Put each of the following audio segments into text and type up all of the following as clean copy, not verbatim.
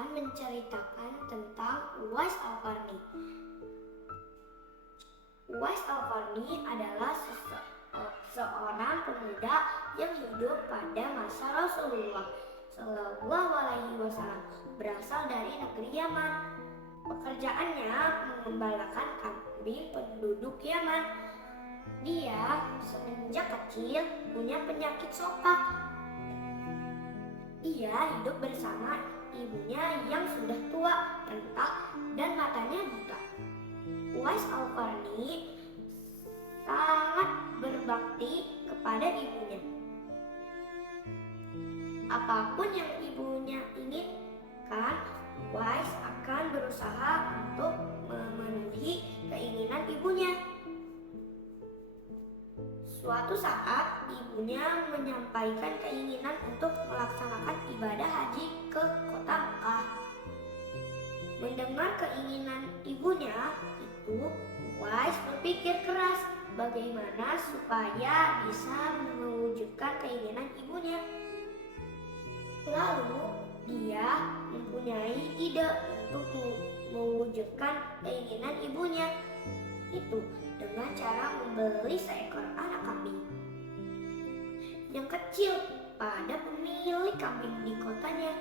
akan menceritakan tentang Uwais Al-Qarni. Uwais Al-Qarni adalah seorang pemuda yang hidup pada masa Rasulullah Shallallahu Alaihi Wasallam, berasal dari negeri Yaman. Pekerjaannya mengembalakan kambing penduduk Yaman. Dia semenjak kecil punya penyakit sopak. Ia hidup bersama ibunya yang sudah tua, rentak, dan matanya buta. Uwais Al-Qarni sangat berbakti kepada ibunya. Apapun yang ibunya inginkan, Uwais akan berusaha untuk memenuhi keinginan ibunya. Suatu saat ibunya menyampaikan keinginan untuk melaksanakan ibadah haji ke kota Mekah. Mendengar keinginan ibunya itu, Uwais berpikir keras bagaimana supaya bisa mewujudkan keinginan ibunya. Lalu dia mempunyai ide untuk mewujudkan keinginan ibunya itu dengan cara membeli seekor anak kambing yang kecil pada pemilik kambing di kotanya.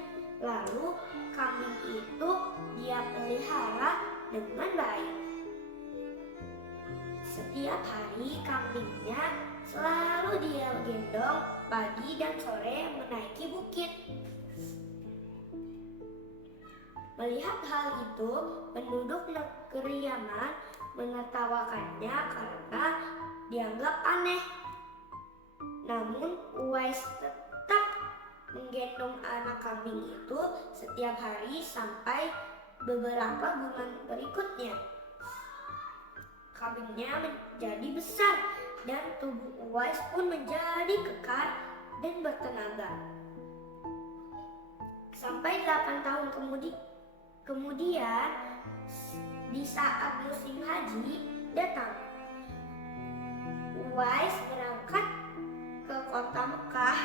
Lalu kambing itu dia pelihara dengan baik. Setiap hari kambingnya selalu dia gendong pagi dan sore menaiki bukit. Melihat hal itu, penduduk negeri Yaman menertawakannya karena dianggap aneh. Namun Uwais tetap menggendong anak kambing itu setiap hari sampai beberapa bulan berikutnya. Kambingnya menjadi besar dan tubuh Uwais pun menjadi kekar dan bertenaga. Sampai 8 tahun kemudian di saat musim haji datang, Uwais berangkat ke kota Mekah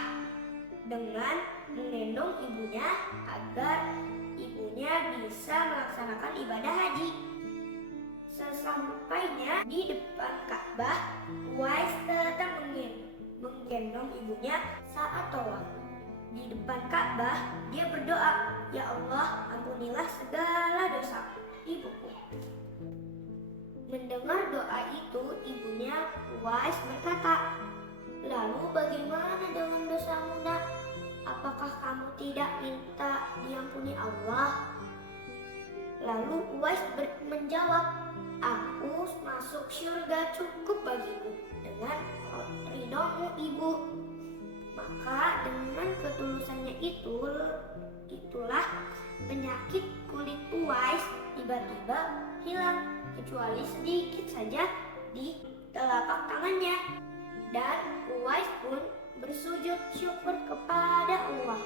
dengan menggendong ibunya agar ibunya bisa melaksanakan ibadah haji. Sesampainya di depan Ka'bah, Uwais tetap menggendong ibunya saat tawaf. Di depan Ka'bah, dia berdoa, "Ya Allah, ampunilah segala dosa ibuku." Mendengar doa itu, ibunya Uwais berkata, "Lalu bagaimana dengan dosamu, Nak? Apakah kamu tidak minta diampuni Allah?" Lalu Uwais menjawab, "Aku masuk surga cukup bagiku dengan ridhomu, Ibu." Maka dengan ketulusannya itulah penyakit kulit Uwais tiba-tiba hilang, kecuali sedikit saja di telapak tangannya. Dan Uwais pun bersujud syukur kepada Allah.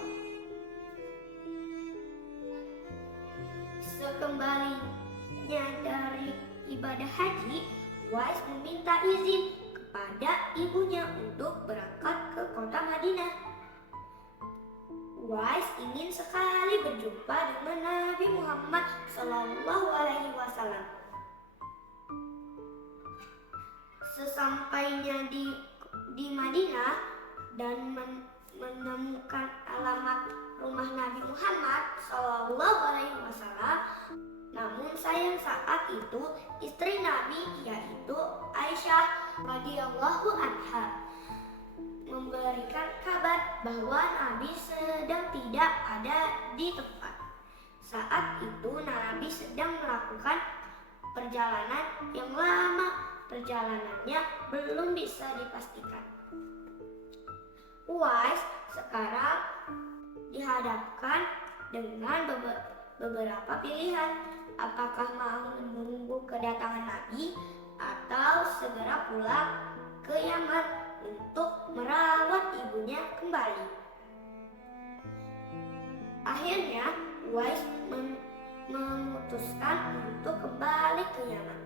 Sekembalinya dari ibadah haji, Uwais meminta izin kepada ibunya untuk berangkat ke kota Madinah. Uwais ingin sekali berjumpa dengan Nabi Muhammad Shallallahu Alaihi Wasallam. Sesampainya di Madinah dan menemukan alamat rumah Nabi Muhammad Shallallahu Alaihi Wasallam, namun sayang saat itu istri Nabi, yaitu Aisyah radhiyallahu anha, memberikan kabar bahwa Nabi sedang tidak ada di tempat. Saat itu Nabi sedang melakukan perjalanan yang lama. Perjalanannya belum bisa dipastikan. Uwais sekarang dihadapkan dengan beberapa pilihan. Apakah mau menunggu kedatangan Nabi atau segera pulang ke Yaman untuk merawat ibunya kembali. Akhirnya Uwais memutuskan untuk kembali ke Yaman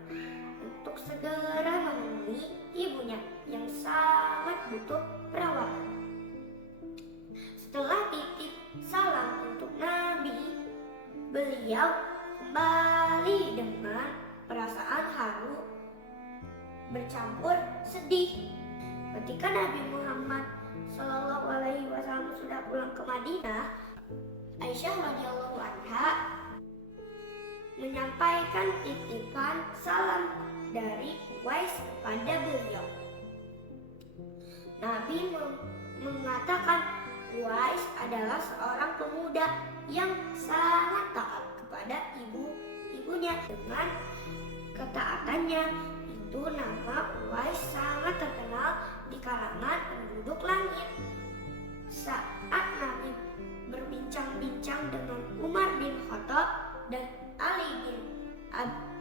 untuk segera menemui ibunya yang sangat butuh perawatan. Setelah titip salam untuk Nabi, beliau kembali dengan perasaan haru bercampur sedih. Ketika Nabi Muhammad Shallallahu Alaihi Wasallam sudah pulang ke Madinah, Aisyah radhiyallahu anha menyampaikan titipan salam dari Uwais kepada beliau. Nabi mengatakan Uwais adalah seorang pemuda yang sangat taat kepada ibunya. Dengan ketaatannya itu nama Uwais sangat terkenal di kalangan penduduk langit. Saat Nabi berbincang-bincang dengan Umar bin Khattab dan Ali bin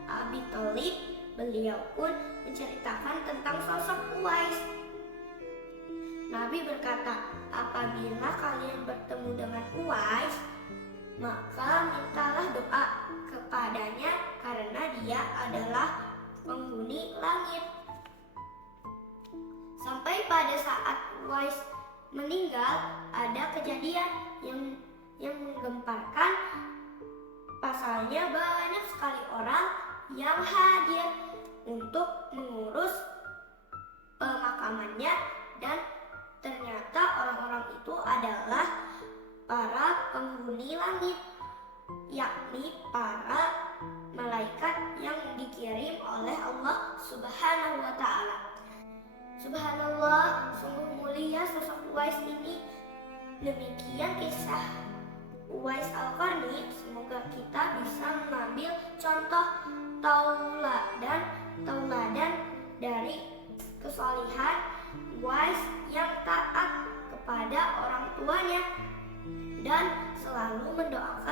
Abi Thalib, beliau pun menceritakan tentang sosok Uwais. Nabi berkata, apabila kalian bertemu dengan Uwais, maka mintalah doa kepadanya karena dia adalah penghuni langit. Sampai pada saat Uwais meninggal, ada kejadian yang menggemparkan. Pasalnya banyak sekali orang yang hadir untuk mengurus pemakamannya, dan ternyata orang-orang itu adalah para penghuni langit, yakni para malaikat yang dikirim oleh Allah Subhanahu wa Ta'ala. Subhanallah, sungguh mulia sosok Uwais ini. Demikian kisah Uwais Al-Qarni. Semoga kita bisa mengambil contoh tauladan dari kesalihan Uwais yang taat kepada orang tuanya dan selalu mendoakan